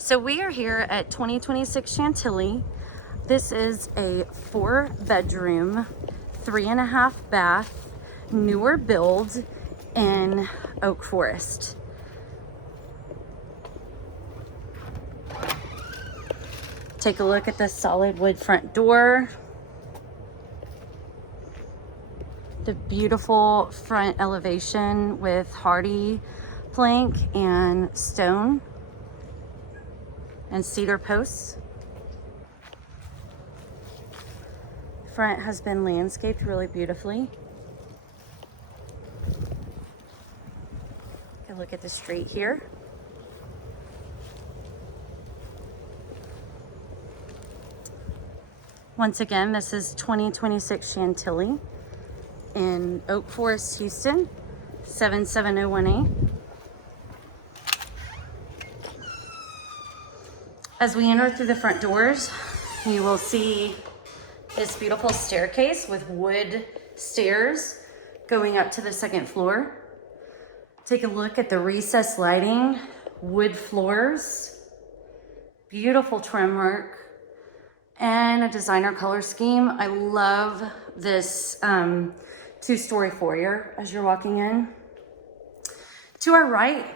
So we are here at 2026 Chantilly. This is a 4-bedroom, 3.5 bath, newer build in oak forest. Take a look at the solid wood front door. The beautiful front elevation with hardy plank and stone and cedar posts. Front has been landscaped really beautifully. Take a look at the street here. Once again, this is 2026 Chantilly in Oak Forest, Houston, 77018. As we enter through the front doors, you will see this beautiful staircase with wood stairs going up to the second floor. Take a look at the recessed lighting, wood floors, beautiful trim work, and a designer color scheme. I love this 2-story foyer as you're walking in. To our right,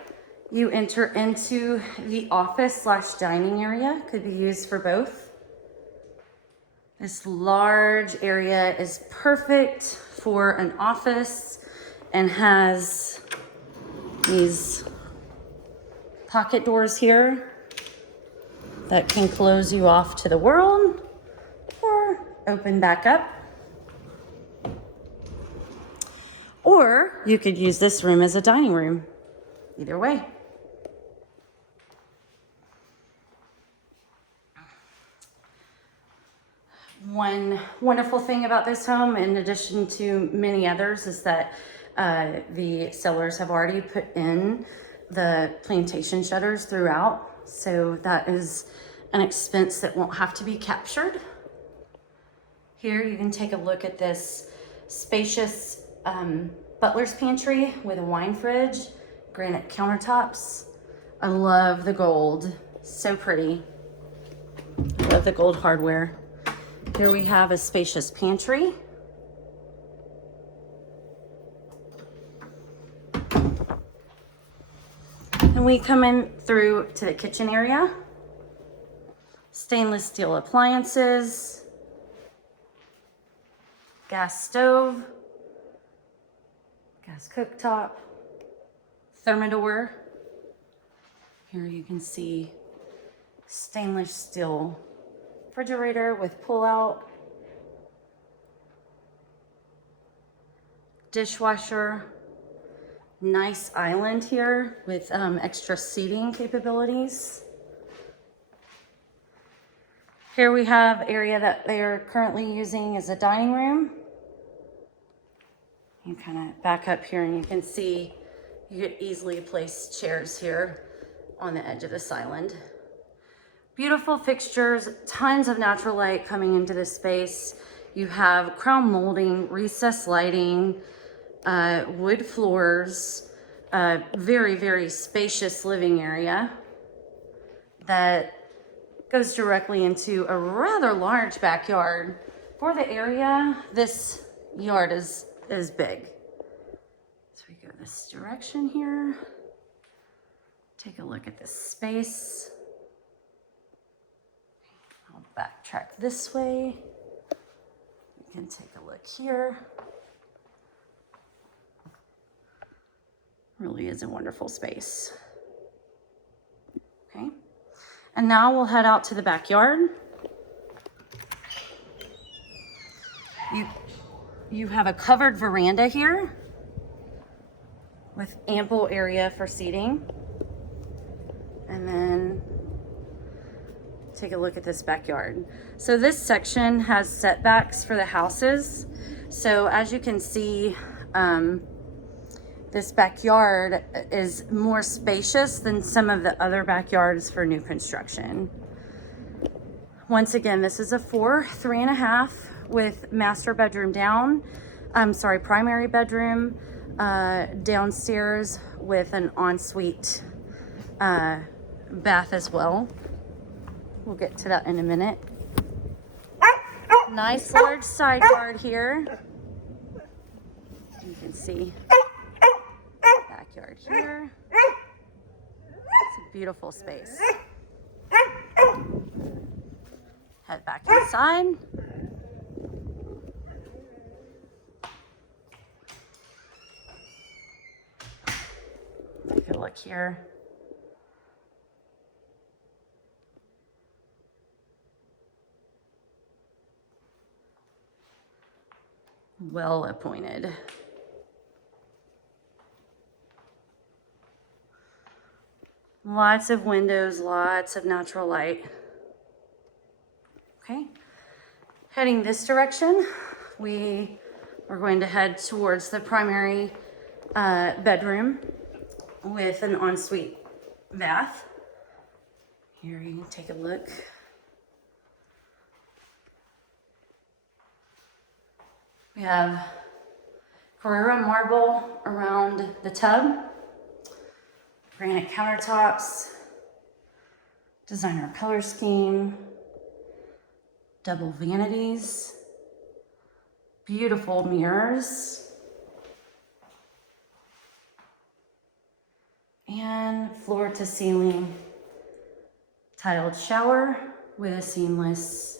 you enter into the office/dining area. Could be used for both. This large area is perfect for an office and has these pocket doors here that can close you off to the world or open back up. Or you could use this room as a dining room. Either way. One wonderful thing about this home, in addition to many others, is that the sellers have already put in the plantation shutters throughout. So that is an expense that won't have to be captured. Here you can take a look at this spacious butler's pantry with a wine fridge, granite countertops. I love the gold, so pretty. I love the gold hardware. Here we have a spacious pantry. And we come in through to the kitchen area. Stainless steel appliances, gas stove, gas cooktop, thermidor. Here you can see stainless steel refrigerator with pull-out, dishwasher, nice island here with extra seating capabilities. Here we have area that they are currently using as a dining room. You kind of back up here and you can see you could easily place chairs here on the edge of this island. Beautiful fixtures, tons of natural light coming into this space. You have crown molding, recessed lighting, wood floors, very, very spacious living area that goes directly into a rather large backyard. For the area, this yard is big. So we go this direction here. Take a look at this space. I'll backtrack this way. You can take a look here. Really is a wonderful space. Okay. And now we'll head out to the backyard. You have a covered veranda here with ample area for seating. And then take a look at this backyard. So this section has setbacks for the houses. So as you can see, this backyard is more spacious than some of the other backyards for new construction. Once again, this is a 3.5 with master bedroom primary bedroom downstairs with an ensuite bath as well. We'll get to that in a minute. Nice large side yard here. You can see backyard here. It's a beautiful space. Head back inside. Take a look here. Well appointed. Lots of windows, lots of natural light. Okay, heading this direction, we are going to head towards the primary bedroom with an ensuite bath. Here you can take a look. We have Carrara marble around the tub, granite countertops, designer color scheme, double vanities, beautiful mirrors, and floor to ceiling tiled shower with a seamless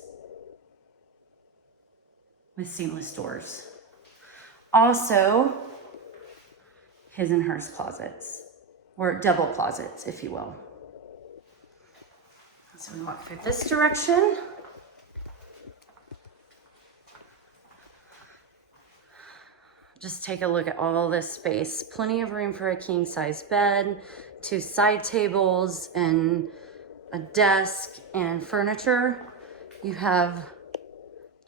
doors. Also, his and hers closets, or double closets, if you will. So we walk through this direction. Just take a look at all this space. Plenty of room for a king-size bed, 2 side tables, and a desk and furniture. You have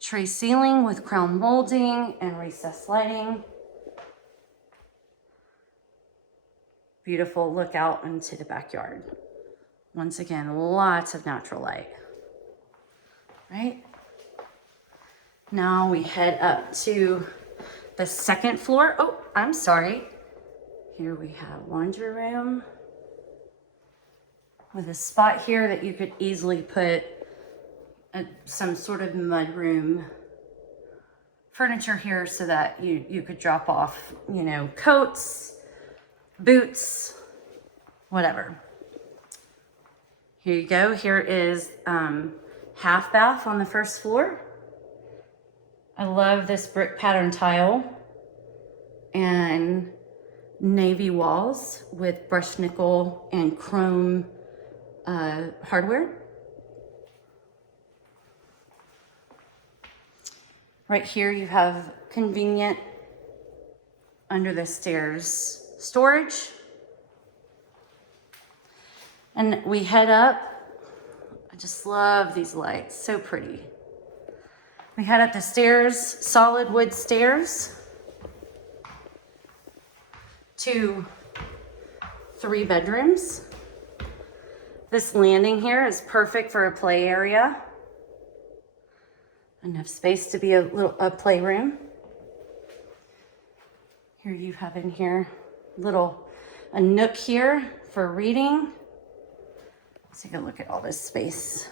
tray ceiling with crown molding and recessed lighting. Beautiful look out into the backyard. Once again, lots of natural light. Right? Now we head up to the second floor. Oh, I'm sorry. Here we have laundry room with a spot here that you could easily put some sort of mudroom furniture here so that you could drop off, you know, coats, boots, whatever. Here you go. Here is half bath on the first floor. I love this brick pattern tile and navy walls with brushed nickel and chrome hardware. Right here you have convenient under the stairs storage. And we head up. I just love these lights, so pretty. We head up the stairs, solid wood stairs, to 3 bedrooms. This landing here is perfect for a play area. Enough space to be a playroom. Here you have in here a nook here for reading. Let's take a look at all this space.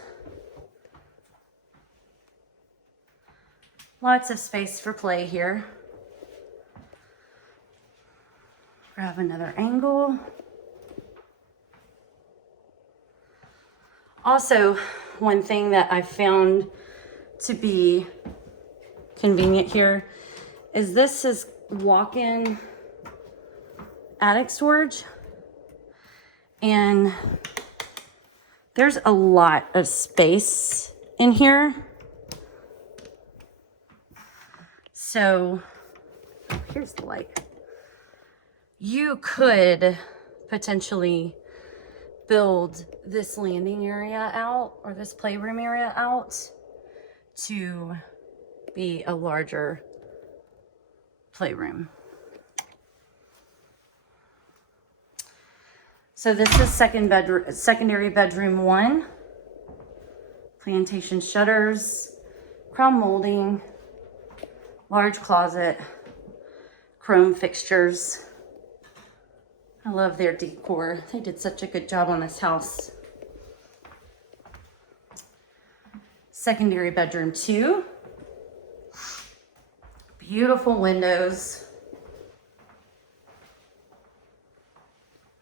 Lots of space for play here. Grab another angle. Also, one thing that I've found to be convenient here is this is walk-in attic storage, and there's a lot of space in here. So here's the light. You could potentially build this landing area out, or this playroom area out, to be a larger playroom. So this is secondary bedroom 1. Plantation shutters, crown molding, large closet, chrome fixtures. I love their decor. They did such a good job on this house. Secondary bedroom 2. Beautiful windows.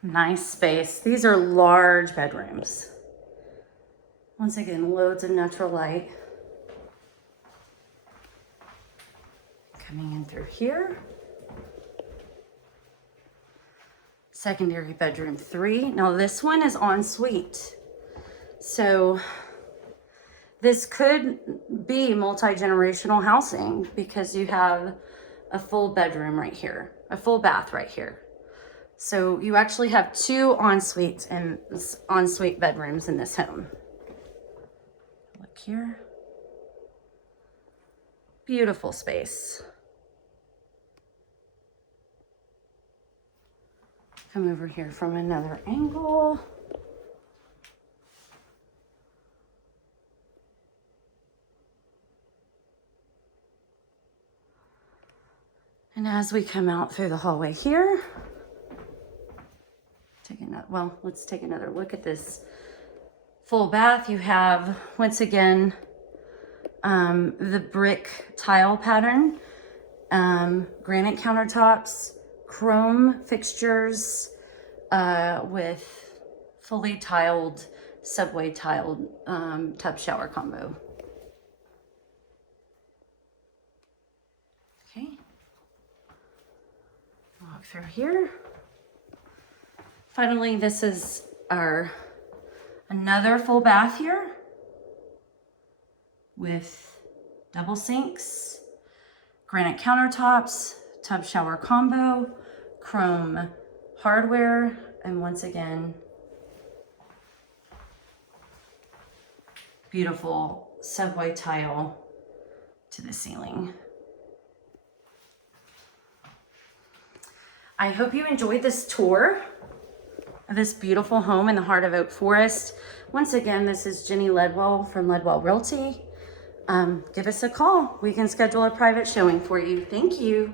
Nice space. These are large bedrooms. Once again, loads of natural light. Coming in through here. Secondary bedroom 3. Now this one is ensuite. So this could be multi-generational housing because you have a full bedroom right here, a full bath right here. So you actually have 2 ensuites and ensuite bedrooms in this home. Look here. Beautiful space. Come over here from another angle. And as we come out through the hallway here, let's take another look at this full bath. You have, once again, the brick tile pattern, granite countertops, chrome fixtures with fully tiled, subway tiled tub shower combo. Okay. Walk through here. Finally, this is another full bath here with double sinks, granite countertops, tub shower combo, chrome hardware, and once again, beautiful subway tile to the ceiling. I hope you enjoyed this tour of this beautiful home in the heart of Oak Forest. Once again, this is Jenny Ledwell from Ledwell Realty. Give us a call. We can schedule a private showing for you. Thank you.